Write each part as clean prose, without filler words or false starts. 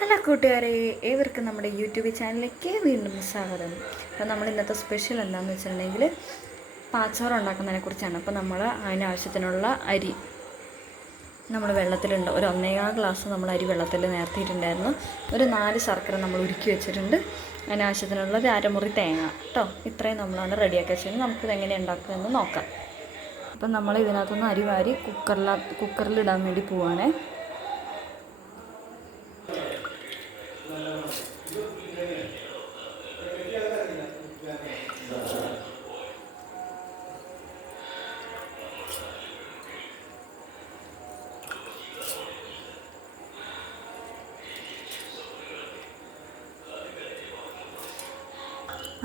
Hello കൂട്ടുകാരെ, ഏവർക്കും നമ്മുടെ യൂട്യൂബ് ചാനലിലേക്ക് വീണ്ടും സ്വാഗതം. അപ്പോൾ നമ്മൾ ഇന്നത്തെ സ്പെഷ്യൽ എന്താണെന്ന് വെച്ചിട്ടുണ്ടെങ്കിൽ പാച്ചോറ് ഉണ്ടാക്കുന്നതിനെ കുറിച്ചാണ്. അപ്പോൾ നമ്മൾ അതിനാവശ്യത്തിനുള്ള അരി നമ്മൾ വെള്ളത്തിലുണ്ട്. ഒരു 1.25 ഗ്ലാസ് നമ്മൾ അരി വെള്ളത്തിൽ നേർത്തിയിട്ടുണ്ടായിരുന്നു. ഒരു 4 ശർക്കര നമ്മൾ ഉരുക്കി വെച്ചിട്ടുണ്ട്. അതിനാവശ്യത്തിനുള്ള ഒരു അരമുറി തേങ്ങ കേട്ടോ. ഇത്രയും നമ്മളാണ് റെഡിയാക്കി വെച്ചത്. നമുക്കിത് എങ്ങനെ ഉണ്ടാക്കുമെന്ന് നോക്കാം. അപ്പം നമ്മൾ ഇതിനകത്തുനിന്ന് അരി വാരി കുക്കറിലിടാൻ വേണ്ടി പോവുകയാണേ.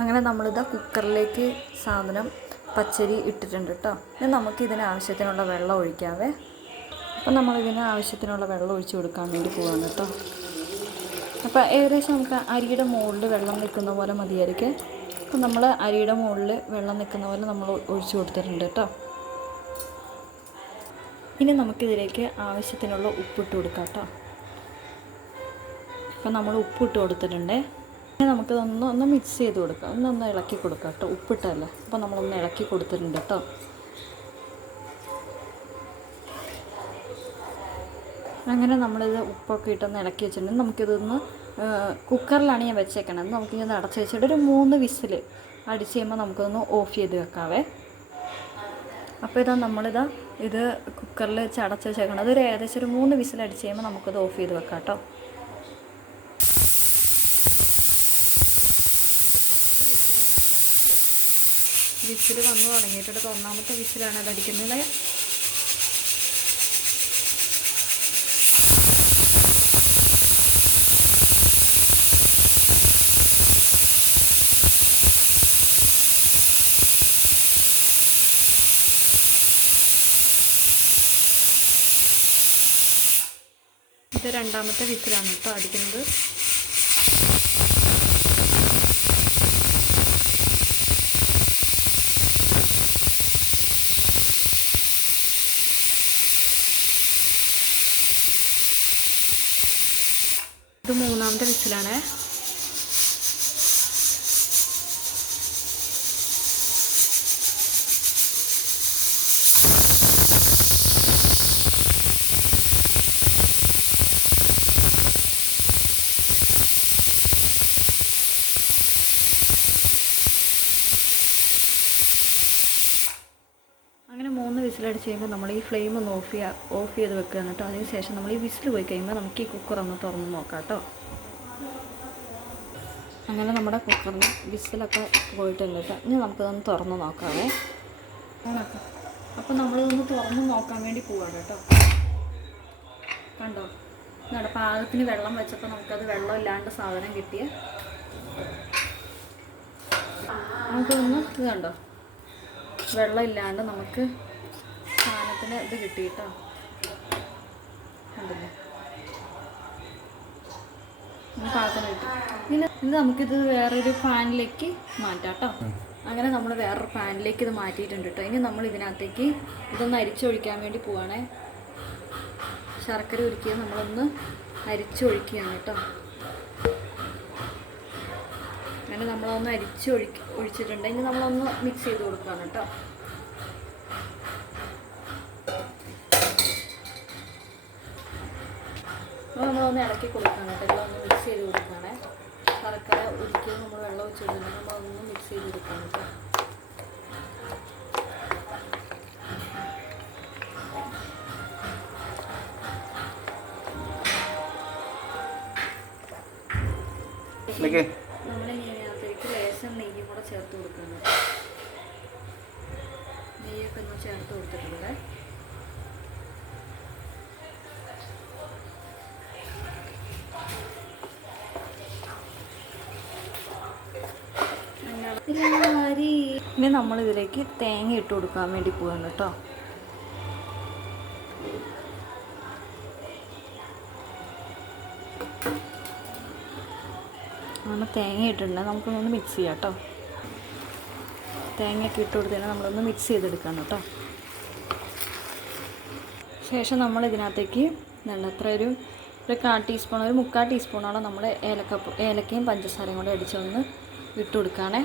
അങ്ങനെ നമ്മളിത് കുക്കറിലേക്ക് സാധനം പച്ചരി ഇട്ടിട്ടുണ്ട് കേട്ടോ. ഇനി നമുക്ക് ഇതിനാവശ്യത്തിനുള്ള വെള്ളം ഒഴിക്കാവേ. അപ്പോൾ നമ്മളിതിന് ആവശ്യത്തിനുള്ള വെള്ളം ഒഴിച്ച് കൊടുക്കാൻ വേണ്ടി പോവാണ് കേട്ടോ. അപ്പോൾ ഏകദേശം നമുക്ക് അരിയുടെ മുകളിൽ വെള്ളം നിൽക്കുന്ന പോലെ മതിയായിരിക്കും. അപ്പോൾ നമ്മൾ അരിയുടെ മുകളിൽ വെള്ളം നിൽക്കുന്ന പോലെ നമ്മൾ ഒഴിച്ച് കൊടുത്തിട്ടുണ്ട് കേട്ടോ. ഇനി നമുക്കിതിലേക്ക് ആവശ്യത്തിനുള്ള ഉപ്പിട്ട് കൊടുക്കാം കേട്ടോ. അപ്പോൾ നമ്മൾ ഉപ്പിട്ട് കൊടുത്തിട്ടുണ്ട്. നമുക്കിതൊന്ന് മിക്സ് ചെയ്ത് കൊടുക്കാം, ഒന്ന് ഇളക്കി കൊടുക്കാം കേട്ടോ. ഉപ്പിട്ടല്ലേ, അപ്പോൾ നമ്മളൊന്ന് ഇളക്കി കൊടുത്തിട്ടുണ്ട് കേട്ടോ. അങ്ങനെ നമ്മളിത് ഉപ്പൊക്കെ ഇട്ടൊന്ന് ഇളക്കി വെച്ചിട്ടുണ്ട്. നമുക്കിതൊന്ന് കുക്കറിലാണ് ഞാൻ വെച്ചേക്കണത്. നമുക്കിത് അടച്ച് വെച്ചിട്ട് ഒരു 3 വിസിൽ അടിച്ച് കഴിയുമ്പോൾ നമുക്കൊന്ന് ഓഫ് ചെയ്ത് വെക്കാവേ. അപ്പോൾ ഇത് കുക്കറിൽ വെച്ച് അടച്ച് വെച്ചേക്കണം. അതൊരു ഏകദേശം ഒരു 3 വിസിൽ അടിച്ച് കഴിയുമ്പോൾ നമുക്കത് ഓഫ് ചെയ്ത് വെക്കാം കേട്ടോ. വിസിൽ വന്നു തുടങ്ങിയിട്ടുണ്ട്. 1ാമത്തെ വിസിലാണ് അത് അടിക്കുന്നത്. ഇത് 2ാമത്തെ വിസിലാണ് ഇപ്പോൾ അടിക്കുന്നത്. ഇത് 3ാമത്തെ വിസിലാണ്. അങ്ങനെ 3 വിസിലടിച്ച് കഴിയുമ്പോൾ നമ്മൾ ഈ ഫ്ലെയിം ഒന്ന് ഓഫ് ചെയ്ത് വെക്കുക എന്നിട്ട് അതിന് ശേഷം നമ്മൾ ഈ വിസിൽ പോയി കഴിയുമ്പോൾ നമുക്ക് ഈ കുക്കർ ഒന്ന് തുറന്ന് നോക്കാം കേട്ടോ. അങ്ങനെ നമ്മുടെ കുക്കറിന് വിസിലൊക്കെ പോയിട്ടുണ്ട് കേട്ടോ. ഇനി നമുക്കിതൊന്ന് തുറന്ന് നോക്കാവേ. അപ്പോൾ നമ്മളിതൊന്ന് തുറന്ന് നോക്കാൻ വേണ്ടി പോവാണ് കേട്ടോ. കണ്ടോ, നമ്മുടെ പാകത്തിന് വെള്ളം വെച്ചപ്പോൾ നമുക്കത് വെള്ളം ഇല്ലാണ്ട് സാധനം കിട്ടിയ നമുക്കൊന്ന് ഇത് കണ്ടോ, വെള്ളം ഇല്ലാണ്ട് നമുക്ക് സാധനത്തിന് ഇത് കിട്ടി കേട്ടോ. കണ്ടില്ലേ, പാകത്തിന് കിട്ടി. ഇത് നമുക്കിത് വേറൊരു പാനിലേക്ക് മാറ്റാം കേട്ടോ. അങ്ങനെ നമ്മൾ വേറൊരു പാനിലേക്ക് ഇത് മാറ്റിയിട്ടുണ്ട് കേട്ടോ. ഇനി നമ്മൾ ഇതിനകത്തേക്ക് ഇതൊന്ന് അരിച്ചൊഴിക്കാൻ വേണ്ടി പോവാണേ. ശർക്കര ഉരുക്കിയത് നമ്മളൊന്ന് അരിച്ചൊഴിക്കുകയാണ് കേട്ടോ. അങ്ങനെ നമ്മളൊന്ന് ഒഴിച്ചിട്ടുണ്ട്. ഇനി നമ്മളൊന്ന് മിക്സ് ചെയ്ത് കൊടുക്കുകയാണ് കേട്ടോ. അപ്പോൾ നമ്മളൊന്ന് ഇളക്കി കൊടുക്കുകയാണ് കേട്ടോ. എല്ലാം ഒന്ന് മിക്സ് ചെയ്ത് കൊടുക്കുകയാണേ. ശർക്കര ഉരുക്കിയത് നമ്മൾ വെള്ളം ഒഴിച്ച് കൊടുക്കുന്നത് നമ്മളൊന്ന് മിക്സ് ചെയ്ത് കൊടുക്കുകയാണ് കേട്ടോ. നമ്മളിതിനകത്തേക്ക് ലേശം നെയ്യും കൂടെ ചേർത്ത് കൊടുക്കുന്നു. നെയ്യൊക്കെ ഒന്ന് ചേർത്ത് കൊടുത്തിട്ടുണ്ട്. ഇനി നമ്മളിതിലേക്ക് തേങ്ങ ഇട്ട് കൊടുക്കാൻ വേണ്ടി പോവാണ് കേട്ടോ. അങ്ങനെ തേങ്ങ ഇട്ടിട്ടുണ്ട്. നമുക്കൊന്ന് മിക്സ് ചെയ്യാം കേട്ടോ. തേങ്ങയൊക്കെ ഇട്ട് കൊടുത്തതിന് നമ്മളൊന്ന് മിക്സ് ചെയ്തെടുക്കണം കേട്ടോ. ശേഷം നമ്മൾ ഇതിനകത്തേക്ക് എത്ര ഒരു ഒരു 1/4 ടീസ്പൂൺ, ഒരു 3/4 ടീസ്പൂണോളം നമ്മൾ ഏലക്കയും പഞ്ചസാരയും കൂടെ അടിച്ചൊന്ന് ഇട്ട് കൊടുക്കുകയാണേ.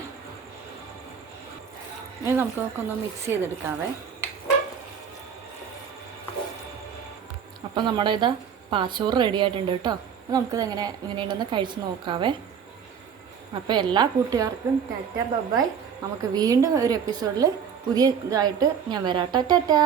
ഇനി നമുക്ക് ഒന്ന് മിക്സ് ചെയ്തെടുക്കാവേ. അപ്പം നമ്മുടെ ഇത് പാച്ചോറ് റെഡി ആയിട്ടുണ്ട് കേട്ടോ. നമുക്കിത് എങ്ങനെയുണ്ടെന്ന് കഴിച്ച് നോക്കാവേ. അപ്പോൾ എല്ലാ കൂട്ടുകാർക്കും ടാറ്റ ബൈ. നമുക്ക് വീണ്ടും ഒരു എപ്പിസോഡിൽ പുതിയ ഇതായിട്ട് ഞാൻ വരാം. ടാറ്റാ.